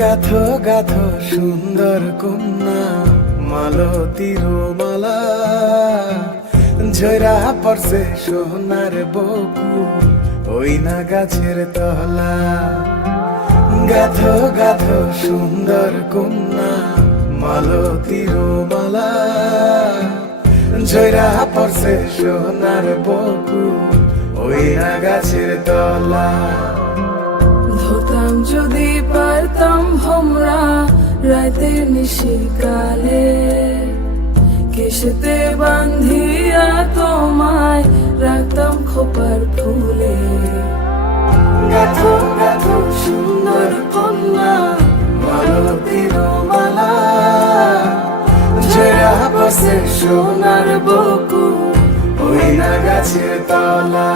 গাথো গাথো সুন্দর কন্যা মালতীর মালা, ঝরা পড়ছে সোনার বকুল ওই না গাছের তলা। গাথো গাথো সুন্দর কন্যা মালতীর মালা, ঝরা পড়ছে সোনার বকুল ওই না গাছের তলা। ধরতাম যদি পারতাম ভোমরা রাতের নিশিকালে, কেশেতে বান্ধিয়া তোমায় রাখতাম খোপার ফুলে। গাথো গাথো সুন্দর কন্যা মালতীর মালা, ঝরা পড়ছে সোনার বকুল ওই না গাছের তলা।